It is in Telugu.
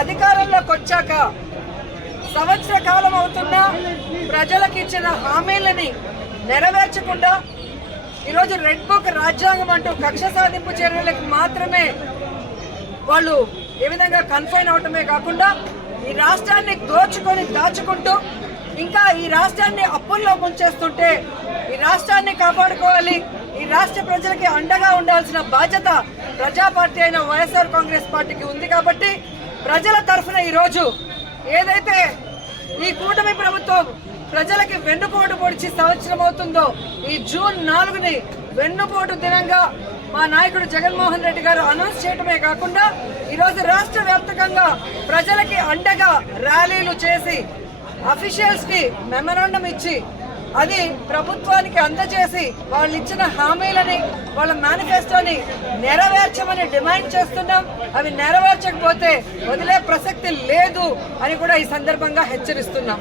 అధికారంలోకి వచ్చాక సంవత్సర కాలం అవుతున్నా ప్రజలకు ఇచ్చిన హామీలని నెరవేర్చకుండా ఈరోజు రెడ్ బుక్ రాజ్యాంగం అంటూ కక్ష సాధింపు చర్యలకు మాత్రమే వాళ్ళు ఏ విధంగా కన్ఫైన్ అవటమే కాకుండా ఈ రాష్ట్రాన్ని దోచుకొని దాచుకుంటూ ఇంకా ఈ రాష్ట్రాన్ని అప్పుల్లో ముంచేస్తుంటే ఈ రాష్ట్రాన్ని కాపాడుకోవాలి, ఈ రాష్ట్ర ప్రజలకి అండగా ఉండాల్సిన బాధ్యత ప్రజా పార్టీ అయిన వైఎస్ఆర్ కాంగ్రెస్ పార్టీకి ఉంది. కాబట్టి ప్రజల తరఫున ఈరోజు ఏదైతే ఈ కూటమి ప్రభుత్వం ప్రజలకి వెన్నుపోటు పొడిచి సంవత్సరం అవుతుందో ఈ జూన్ 4ని వెన్నుపోటు దినంగా మా నాయకుడు జగన్మోహన్ రెడ్డి గారు అనౌన్స్ చేయడమే కాకుండా ఈరోజు రాష్ట్ర వ్యాప్తంగా ప్రజలకి అండగా ర్యాలీలు చేసి అఫీషియల్స్ కి మెమరాండం ఇచ్చి అది ప్రభుత్వానికి అందజేసి వాళ్ళు ఇచ్చిన హామీలని వాళ్ళ మేనిఫెస్టోని నెరవేర్చమని డిమాండ్ చేస్తున్నాం. అవి నెరవేర్చకపోతే వదిలే ప్రసక్తి లేదు అని కూడా ఈ సందర్భంగా హెచ్చరిస్తున్నాం.